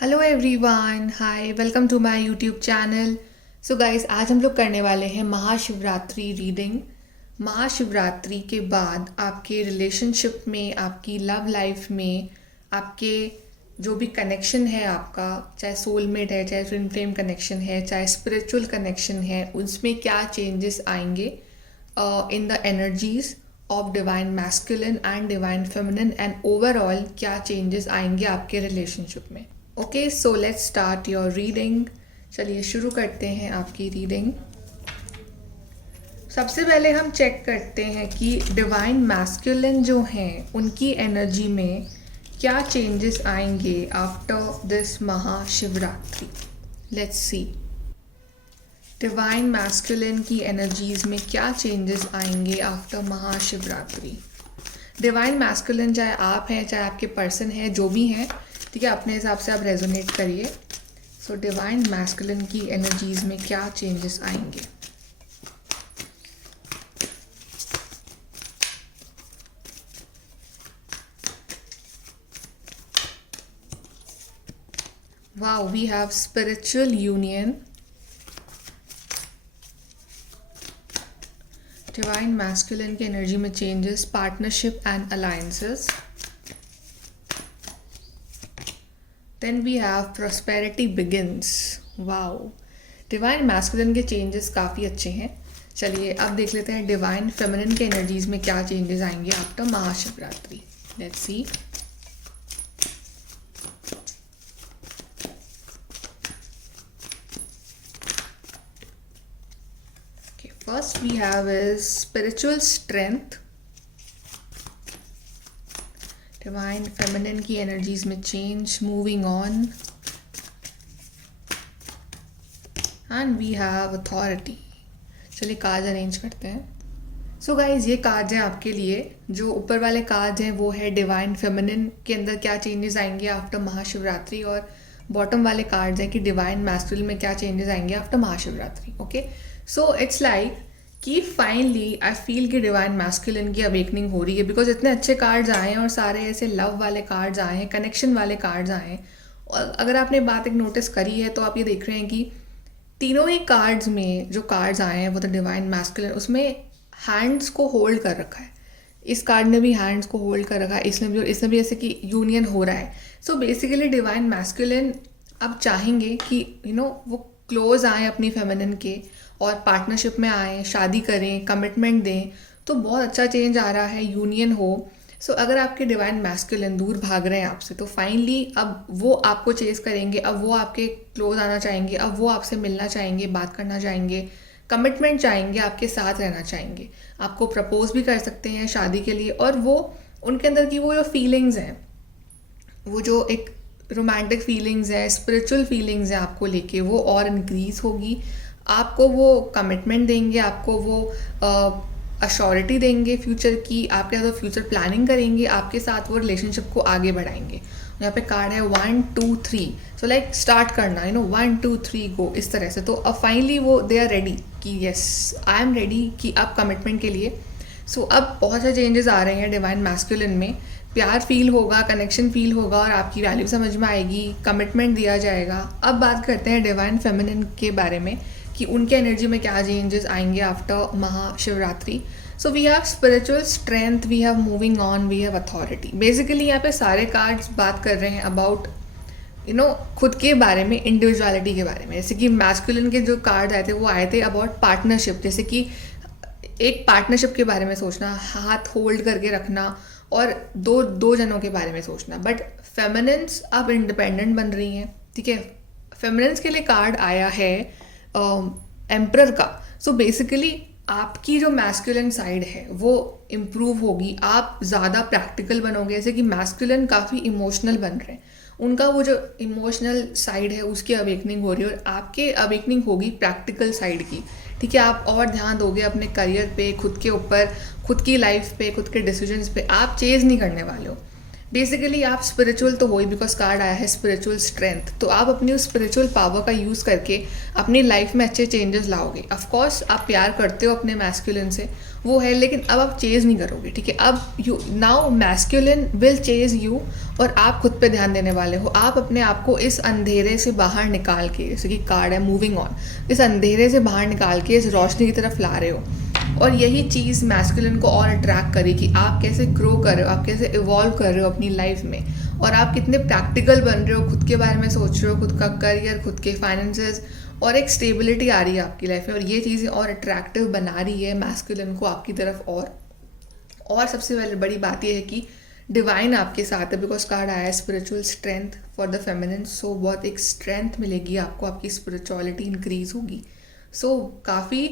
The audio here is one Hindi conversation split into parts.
Hello everyone, hi, welcome to my YouTube channel. So guys, आज हम लोग करने वाले हैं महाशिवरात्रि रीडिंग। महाशिवरात्रि के बाद आपके रिलेशनशिप में, आपकी लव लाइफ में, आपके जो भी कनेक्शन है आपका, चाहे सोलमेट है, चाहे ट्विन फ्लेम कनेक्शन है, चाहे स्पिरिचुअल कनेक्शन है, उसमें क्या चेंजेस आएंगे in the energies of divine masculine and divine feminine, and overall क्या चेंजेस आएंगे आपके रिलेशनशिप में। Okay, so let's start your reading. चलिए शुरू करते हैं आपकी रीडिंग। सबसे पहले हम चेक करते हैं कि डिवाइन मैस्कुलिन जो हैं उनकी एनर्जी में क्या चेंजेस आएंगे after this Mahashivratri. Let's C divine masculine की एनर्जीज में क्या चेंजेस आएंगे आफ्टर महाशिवरात्रि। डिवाइन मैस्कुलिन चाहे आप हैं, चाहे आपके पर्सन है, जो भी हैं, ठीक है, अपने हिसाब से आप रेजोनेट करिए। सो डिवाइन मैस्कुलिन की एनर्जीज में क्या चेंजेस आएंगे। Wow, we have spiritual union. Divine masculine की एनर्जी में changes, partnership and alliances. Then we have prosperity begins. Wow, divine masculine के चेंजेस काफ़ी अच्छे हैं। चलिए अब देख लेते हैं डिवाइन फेमिनिन के एनर्जीज में क्या चेंजेस आएंगे after Mahashivratri. Let's see. First we have is spiritual strength. Divine feminine की एनर्जीज में change, moving on, and we have authority. चलिए कार्ड अरेंज करते हैं। सो गाइज, ये कार्ड है आपके लिए। जो ऊपर वाले कार्ड हैं वो है डिवाइन फेमिनिन के अंदर क्या चेंजेस आएंगे आफ्टर महाशिवरात्रि, और बॉटम वाले कार्ड्स हैं कि डिवाइन मैस्कुलिन में क्या चेंजेस आएंगे after Mahashivratri. Okay, so it's like कि फाइनली आई फील कि डिवाइन मैस्कुलिन की अवेकनिंग हो रही है, बिकॉज इतने अच्छे कार्ड्स आए हैं और सारे ऐसे लव वाले कार्ड्स आए हैं, कनेक्शन वाले कार्ड्स आए हैं। और अगर आपने बात एक नोटिस करी है तो आप ये देख रहे हैं कि तीनों ही कार्ड्स में जो कार्ड्स आए हैं वो द डिवाइन मैस्कुलिन, उसमें हैंड्स को होल्ड कर रखा है। इस कार्ड ने भी हैंड्स को होल्ड कर रखा है, इसने भी ऐसे कि यूनियन हो रहा है। सो बेसिकली डिवाइन मैस्कुलिन अब चाहेंगे कि वो क्लोज आए अपनी फेमिनिन के और पार्टनरशिप में आए, शादी करें, कमिटमेंट दें। तो बहुत अच्छा चेंज आ रहा है, यूनियन हो। सो अगर आपके डिवाइन मैस्कुलिन दूर भाग रहे हैं आपसे, तो फाइनली अब वो आपको चेस करेंगे, अब वो आपके क्लोज आना चाहेंगे, अब वो आपसे मिलना चाहेंगे, बात करना चाहेंगे, कमिटमेंट चाहेंगे, आपके साथ रहना चाहेंगे, आपको प्रपोज भी कर सकते हैं शादी के लिए। और वो उनके अंदर की वो जो फीलिंग्स हैं, वो जो एक रोमांटिक फीलिंग्स है, स्पिरिचुअल फीलिंग्स हैं आपको लेके, वो और इंक्रीज होगी। आपको वो कमिटमेंट देंगे, आपको वो अश्योरिटी देंगे फ्यूचर की, आपके साथ वो फ्यूचर प्लानिंग करेंगे, आपके साथ वो रिलेशनशिप को आगे बढ़ाएंगे। यहाँ पे कार्ड है 1 2 3। सो लाइक स्टार्ट करना, 1 2 3 गो, इस तरह से। तो अब फाइनली वो दे आर रेडी कि येस आई एम रेडी कि आप कमिटमेंट के लिए। सो अब बहुत सारे चेंजेस आ रहे हैं डिवाइन मैस्कुलिन में। प्यार फील होगा, कनेक्शन फील होगा, और आपकी वैल्यू समझ में आएगी, कमिटमेंट दिया जाएगा। अब बात करते हैं डिवाइन फेमिनिन के बारे में कि उनके एनर्जी में क्या चेंजेस आएंगे after Mahashivratri. So we have spiritual strength, we have moving on, we have authority. Basically यहाँ पे सारे कार्ड्स बात कर रहे हैं अबाउट खुद के बारे में, इंडिविजुअलिटी के बारे में। जैसे कि मैस्कुलिन के जो कार्ड आए थे वो आए थे अबाउट पार्टनरशिप, जैसे कि एक पार्टनरशिप के बारे में सोचना, हाथ होल्ड करके रखना, और दो जनों के बारे में सोचना। बट फेमिनिन्स अब इंडिपेंडेंट बन रही हैं, ठीक है। फेमिनिन्स के लिए कार्ड आया है एम्परर का। सो बेसिकली आपकी जो मैस्कुलिन साइड है वो इम्प्रूव होगी, आप ज़्यादा प्रैक्टिकल बनोगे। जैसे कि मैस्कुलिन काफ़ी इमोशनल बन रहे हैं, उनका वो जो इमोशनल साइड है उसकी अवेकनिंग हो रही है, और आपके अवेकनिंग होगी प्रैक्टिकल साइड की, ठीक है। आप और ध्यान दोगे अपने करियर पे, खुद के ऊपर, खुद की लाइफ पे, खुद के डिसीजंस पे। आप चेज नहीं करने वाले हो। बेसिकली आप स्पिरिचुअल तो हो ही, बिकॉज कार्ड आया है स्पिरिचुअल स्ट्रेंथ। तो आप अपनी उस स्पिरिचुअल पावर का यूज़ करके अपनी लाइफ में अच्छे चेंजेस लाओगे। ऑफकोर्स आप प्यार करते हो अपने मैस्कुलिन से, वो है, लेकिन अब आप चेज़ नहीं करोगे, ठीक है। अब you now masculine will Chase you, और आप खुद पे ध्यान देने वाले हो। आप अपने आप को इस अंधेरे से बाहर निकाल के, जैसे कि कार्ड है मूविंग ऑन, इस अंधेरे से बाहर निकाल के इस रोशनी की तरफ ला रहे हो। और यही चीज़ मैस्कुलिन को और अट्रैक्ट करे कि आप कैसे ग्रो कर रहे हो, आप कैसे इवॉल्व कर रहे हो अपनी लाइफ में, और आप कितने प्रैक्टिकल बन रहे हो, खुद के बारे में सोच रहे हो, खुद का करियर, खुद के फाइनेंसेस, और एक स्टेबिलिटी आ रही है आपकी लाइफ में। और ये चीज़ें और अट्रैक्टिव बना रही है मैस्कुलिन को आपकी तरफ। और सबसे पहले बड़ी बात यह है कि डिवाइन आपके साथ है, बिकॉज कार्ड आया है spiritual strength for the feminine. So बहुत एक स्ट्रेंथ मिलेगी आपको, आपकी स्पिरिचुअलिटी इंक्रीज होगी। सो काफ़ी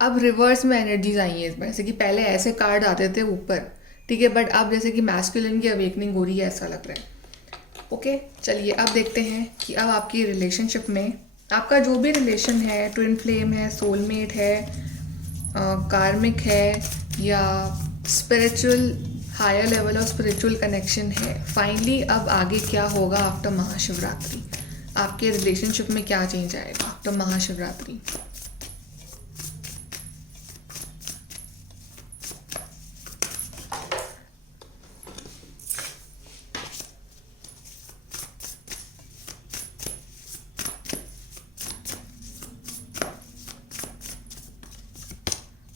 अब रिवर्स में एनर्जीज आई हैं इसमें, जैसे कि पहले ऐसे कार्ड आते थे ऊपर, ठीक है, बट अब जैसे कि मैस्कुलिन की अवेकनिंग हो रही है, ऐसा लग रहा है। ओके, चलिए अब देखते हैं कि अब आपकी रिलेशनशिप में आपका जो भी रिलेशन है, ट्विन फ्लेम है, सोलमेट है, कार्मिक है, या spiritual higher level of spiritual connection है, फाइनली अब आगे क्या होगा आफ्टर महाशिवरात्रि, आपके रिलेशनशिप में क्या चेंज आएगा after Mahashivratri.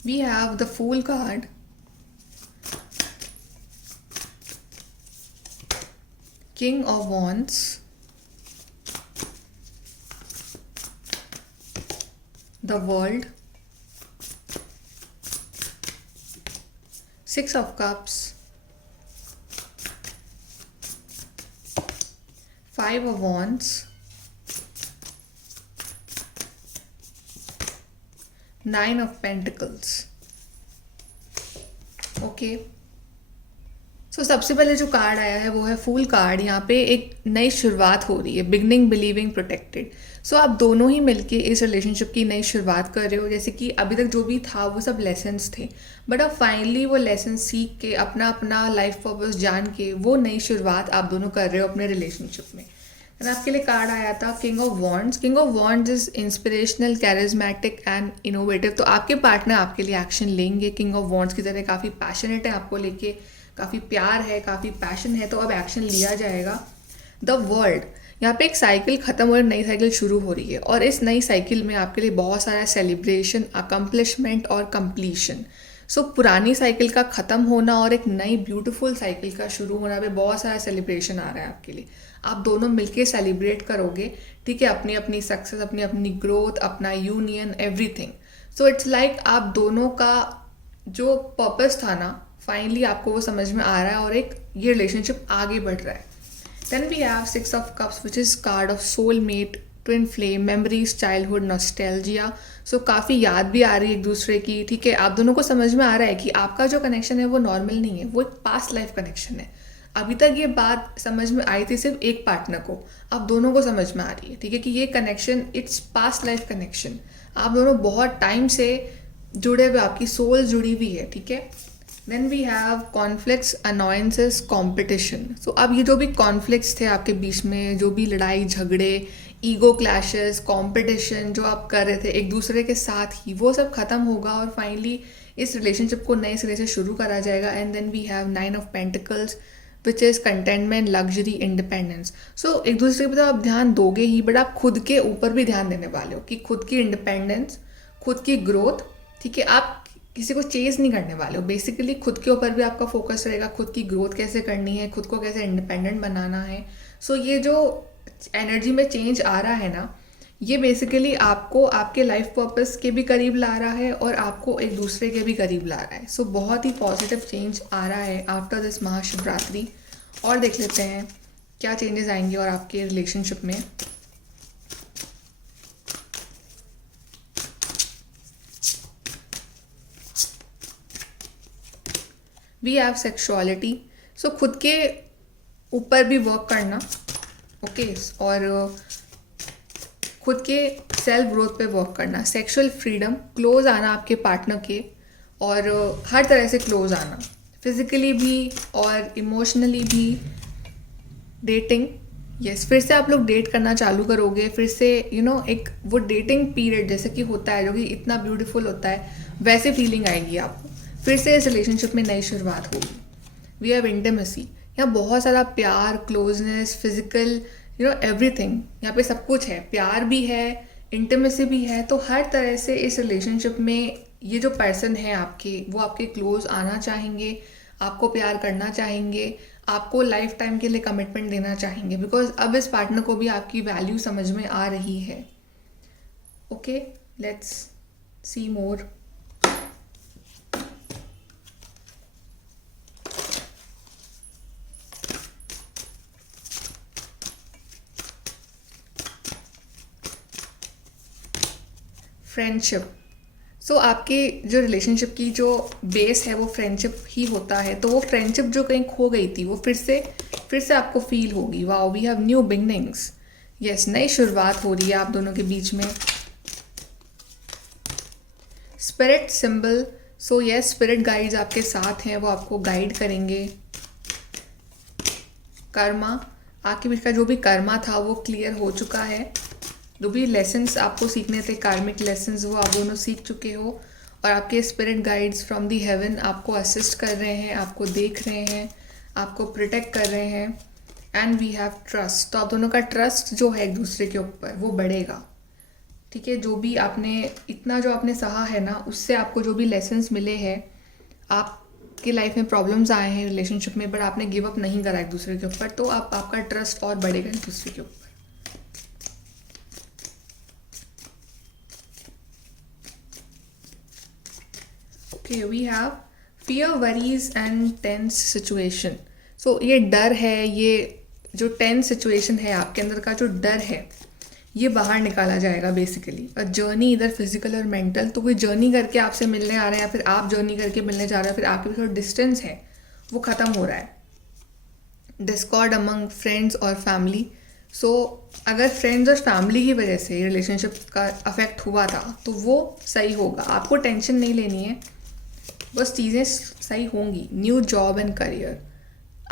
We have the Fool card, King of Wands, the World, Six of Cups, Five of Wands, Nine of Pentacles। Okay, so सबसे पहले जो कार्ड आया है वो है फूल कार्ड। यहाँ पे एक नई शुरुआत हो रही है, बिगनिंग, बिलीविंग, प्रोटेक्टेड। सो आप दोनों ही मिलके इस रिलेशनशिप की नई शुरुआत कर रहे हो। जैसे कि अभी तक जो भी था वो सब लेसन्स थे, बट अब फाइनली वो लेसन सीख के, अपना अपना लाइफ पर्पस जान के, वो नई शुरुआत आप दोनों कर रहे हो अपने रिलेशनशिप में। आपके लिए कार्ड आया था king of wands. King of wands is inspirational, charismatic and innovative. तो आपके पार्टनर आपके लिए एक्शन लेंगे किंग ऑफ वॉन्ड्स की तरह, काफ़ी पैशनेट है आपको लेके, काफ़ी प्यार है, काफ़ी पैशन है, तो अब एक्शन लिया जाएगा। द वर्ल्ड, यहाँ पे एक साइकिल ख़त्म हो रही है, नई साइकिल शुरू हो रही है, और इस नई साइकिल में आपके लिए बहुत सारा सेलिब्रेशन, अकम्पलिशमेंट और कंप्लीशन। सो पुरानी साइकिल का ख़त्म होना और एक नई ब्यूटीफुल साइकिल का शुरू होना पे बहुत सारा सेलिब्रेशन आ रहा है आपके लिए। आप दोनों मिलके सेलिब्रेट करोगे, ठीक है, अपनी अपनी सक्सेस, अपनी अपनी ग्रोथ, अपना union, everything. So it's like आप दोनों का जो पर्पस था ना, फाइनली आपको वो समझ में आ रहा है, और एक ये रिलेशनशिप आगे बढ़ रहा है। Then we have six of cups, which is card of soulmate, twin flame, memories, childhood, nostalgia. So काफ़ी याद भी आ रही है एक दूसरे की, ठीक है। आप दोनों को समझ में आ रहा है कि आपका जो कनेक्शन है वो नॉर्मल नहीं है, वो एक पास्ट लाइफ कनेक्शन है। अभी तक ये बात समझ में आई थी सिर्फ एक पार्टनर को, अब दोनों को समझ में आ रही है, ठीक है, कि ये connection its past life connection. आप दोनों बहुत टाइम से जुड़े हुए, आपकी सोल जुड़ी हुई है, ठीक है। Then we have conflicts, annoyances, competition. So अब ये जो भी कॉन्फ्लिक्ट्स थे आपके बीच में, जो भी लड़ाई झगड़े, ईगो क्लैशेस, कॉम्पिटिशन जो आप कर रहे थे एक दूसरे के साथ ही, वो सब खत्म होगा, और फाइनली इस रिलेशनशिप को नए सिरे से शुरू करा जाएगा। And then we have nine of pentacles, which is containment, luxury, independence. So एक दूसरे पे तो आप ध्यान दोगे ही, बट आप खुद के ऊपर भी ध्यान देने वाले हो, कि खुद की इंडिपेंडेंस, खुद की ग्रोथ, ठीक है। आप किसी को चेज़ नहीं करने वाले हो, बेसिकली खुद के ऊपर भी आपका फोकस रहेगा, खुद की ग्रोथ कैसे करनी है, खुद को कैसे इंडिपेंडेंट बनाना है। सो ये जो एनर्जी में चेंज आ रहा है ना, ये बेसिकली आपको आपके लाइफ पर्पस के भी करीब ला रहा है, और आपको एक दूसरे के भी करीब ला रहा है। सो बहुत ही पॉजिटिव चेंज आ रहा है आफ्टर दिस महाशिवरात्रि। और देख लेते हैं क्या चेंजेस आएंगे और आपके रिलेशनशिप में। We have sexuality. सो खुद के ऊपर भी वर्क करना, ओके, और खुद के सेल्फ ग्रोथ पे वर्क करना, सेक्सुअल फ्रीडम, क्लोज आना आपके पार्टनर के, और हर तरह से क्लोज आना, फिजिकली भी और इमोशनली भी, डेटिंग, यस, फिर से आप लोग डेट करना चालू करोगे, फिर से एक वो डेटिंग पीरियड जैसे कि होता है जो कि इतना ब्यूटीफुल होता है, वैसे फीलिंग आएगी आपको। फिर से इस रिलेशनशिप में नई शुरुआत होगी। वी हैव इंटीमेसी, यहाँ बहुत सारा प्यार, क्लोजनेस, फिजिकल, एवरीथिंग, यहाँ पे सब कुछ है। प्यार भी है, इंटीमेसी भी है, तो हर तरह से इस रिलेशनशिप में ये जो पर्सन है आपके, वो आपके क्लोज आना चाहेंगे, आपको प्यार करना चाहेंगे, आपको लाइफ टाइम के लिए कमिटमेंट देना चाहेंगे, बिकॉज अब इस पार्टनर को भी आपकी वैल्यू समझ में आ रही है। Okay, let's see more. Friendship. So आपके जो रिलेशनशिप की जो बेस है वो फ्रेंडशिप ही होता है, तो वो फ्रेंडशिप जो कहीं खो गई थी वो फिर से आपको फील होगी। Wow, we have new beginnings. Yes, नई शुरुआत हो रही है आप दोनों के बीच में। Spirit symbol. So yes, spirit guides आपके साथ हैं, वो आपको गाइड करेंगे। कर्मा, आपके बीच का जो भी कर्मा था वो क्लियर हो चुका है। जो भी लेसन्स आपको सीखने थे, कार्मिक लेसन्स, वो आप दोनों सीख चुके हो, और आपके spirit guides from the heaven आपको असिस्ट कर रहे हैं, आपको देख रहे हैं, आपको प्रोटेक्ट कर रहे हैं। And we have trust. तो आप दोनों का ट्रस्ट जो है एक दूसरे के ऊपर वो बढ़ेगा। ठीक है, जो भी आपने इतना जो आपने सहा है ना, उससे आपको जो भी लेसन्स मिले हैं, आपकी लाइफ में प्रॉब्लम्स आए हैं रिलेशनशिप में, बट आपने गिव अप नहीं करा एक दूसरे के ऊपर, तो आपका ट्रस्ट और बढ़ेगा एक दूसरे के ऊपर। Okay, we have fear, worries and tense situation. So ये डर है, ये जो टेंस सिचुएशन है आपके अंदर का जो डर है, ये बाहर निकाला जाएगा बेसिकली। और जर्नी इधर फिजिकल और मेंटल, तो कोई जर्नी करके आपसे मिलने आ रहे हैं या फिर आप जर्नी करके मिलने जा रहे हैं, फिर आपके बीच जो डिस्टेंस है वो ख़त्म हो रहा है। डिस्कॉर्ड अमंग फ्रेंड्स और फैमिली। सो अगर फ्रेंड्स और फैमिली की वजह से रिलेशनशिप का अफेक्ट हुआ था तो वो सही होगा, आपको टेंशन नहीं लेनी है, बस चीज़ें सही होंगी। न्यू जॉब एंड करियर,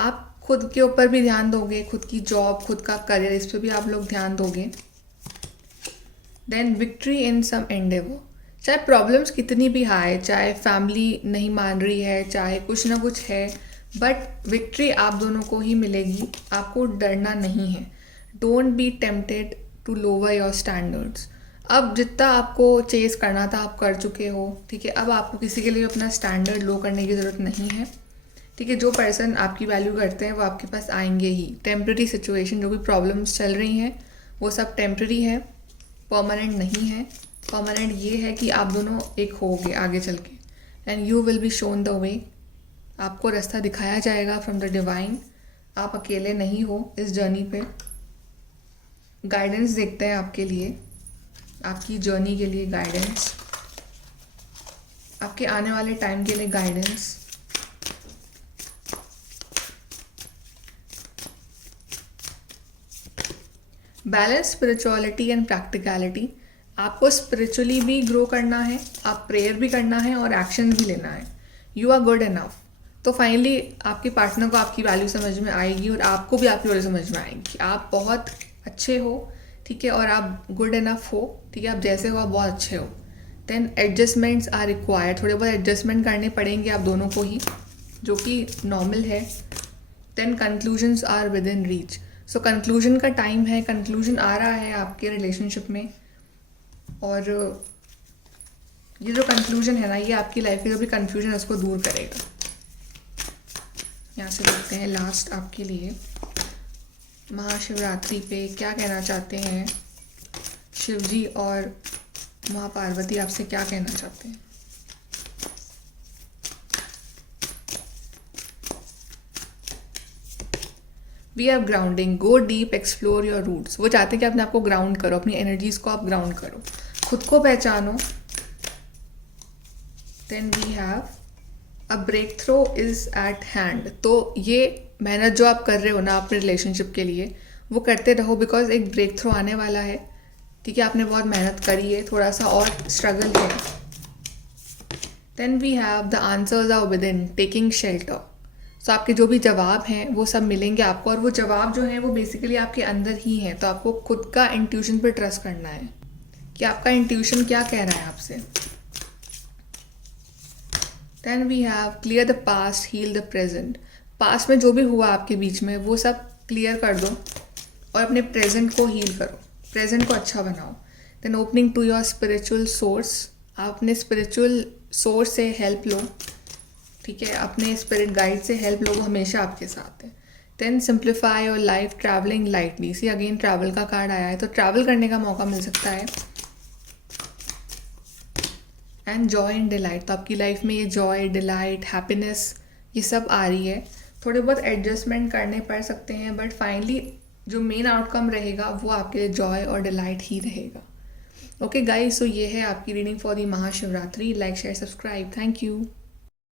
आप खुद के ऊपर भी ध्यान दोगे, खुद की जॉब, खुद का करियर, इस पर भी आप लोग ध्यान दोगे। Then victory in some endeavour. चाहे प्रॉब्लम्स कितनी भी हाई, चाहे फैमिली नहीं मान रही है, चाहे कुछ ना कुछ है, बट विक्ट्री आप दोनों को ही मिलेगी। आपको डरना नहीं है। Don't be tempted to lower your standards. अब जितना आपको चेस करना था आप कर चुके हो, ठीक है। अब आपको किसी के लिए अपना स्टैंडर्ड लो करने की ज़रूरत नहीं है, ठीक है। जो पर्सन आपकी वैल्यू करते हैं वो आपके पास आएंगे ही। टेम्प्रेरी सिचुएशन, जो भी प्रॉब्लम्स चल रही हैं वो सब टेम्प्रेरी है, परमानेंट नहीं है। परमानेंट ये है कि आप दोनों एक होगे आगे चल के, and you will be shown the way. आपको रास्ता दिखाया जाएगा फ्रॉम द डिवाइन। आप अकेले नहीं हो इस जर्नी पे। गाइडेंस देखते हैं आपके लिए, आपकी जर्नी के लिए गाइडेंस, आपके आने वाले टाइम के लिए guidance. Balance spirituality and practicality. आपको स्पिरिचुअली भी ग्रो करना है, आप प्रेयर भी करना है और एक्शन भी लेना है। You are good enough. तो फाइनली आपके पार्टनर को आपकी वैल्यू समझ में आएगी और आपको भी आपकी वैल्यू समझ में आएगी। आप बहुत अच्छे हो, ठीक है, और आप गुड इनफ हो, ठीक है, आप जैसे हो आप बहुत अच्छे हो। Then adjustments are required. थोड़े बहुत एडजस्टमेंट करने पड़ेंगे आप दोनों को ही, जो कि नॉर्मल है। Then conclusions are within reach. So conclusion का टाइम है, कंक्लूजन आ रहा है आपके रिलेशनशिप में, और ये जो कंक्लूजन है ना, ये आपकी लाइफ की जो भी कंफ्यूजन है उसको दूर करेगा। यहाँ से देखते हैं लास्ट आपके लिए महाशिवरात्रि पे क्या कहना चाहते हैं शिव जी, और माँ पार्वती आपसे क्या कहना चाहते हैं। We are grounding, go deep, explore your roots. वो चाहते हैं कि अपने आप को ग्राउंड करो, अपनी एनर्जीज को आप ग्राउंड करो, खुद को पहचानो। Then we have a breakthrough is at hand. तो ये मेहनत जो आप कर रहे हो ना अपने रिलेशनशिप के लिए, वो करते रहो, बिकॉज एक ब्रेक थ्रो आने वाला है, ठीक है। आपने बहुत मेहनत करी है, थोड़ा सा और स्ट्रगल है। Then we have the answers are within, taking shelter. So आपके जो भी जवाब हैं वो सब मिलेंगे आपको, और वो जवाब जो हैं वो बेसिकली आपके अंदर ही हैं। तो आपको खुद का इंट्यूशन पे ट्रस्ट करना है कि आपका इंट्यूशन क्या कह रहा है आपसे। Then we have clear the past, heal the present. Past में जो भी हुआ आपके बीच में वो सब क्लियर कर दो और अपने प्रेजेंट को हील करो, प्रेजेंट को अच्छा बनाओ। Then opening to your spiritual source, आप अपने स्पिरिचुअल सोर्स से हेल्प लो, ठीक है, अपने स्पिरिट गाइड से हेल्प लो, वो हमेशा आपके साथ है। Then simplify your life, travelling lightly. See again travel का कार्ड आया है, तो ट्रैवल करने का मौका मिल सकता है। एंड जॉय एंड डिलाइट, तो आपकी लाइफ में ये जॉय, डिलाइट, हैप्पीनेस ये सब आ रही है। थोड़े बहुत एडजस्टमेंट करने पड़ सकते हैं, बट फाइनली जो मेन आउटकम रहेगा वो आपके लिए जॉय और डिलाइट ही रहेगा। ओके गाइस, सो ये है आपकी reading for the Mahashivratri. Like share subscribe, thank you.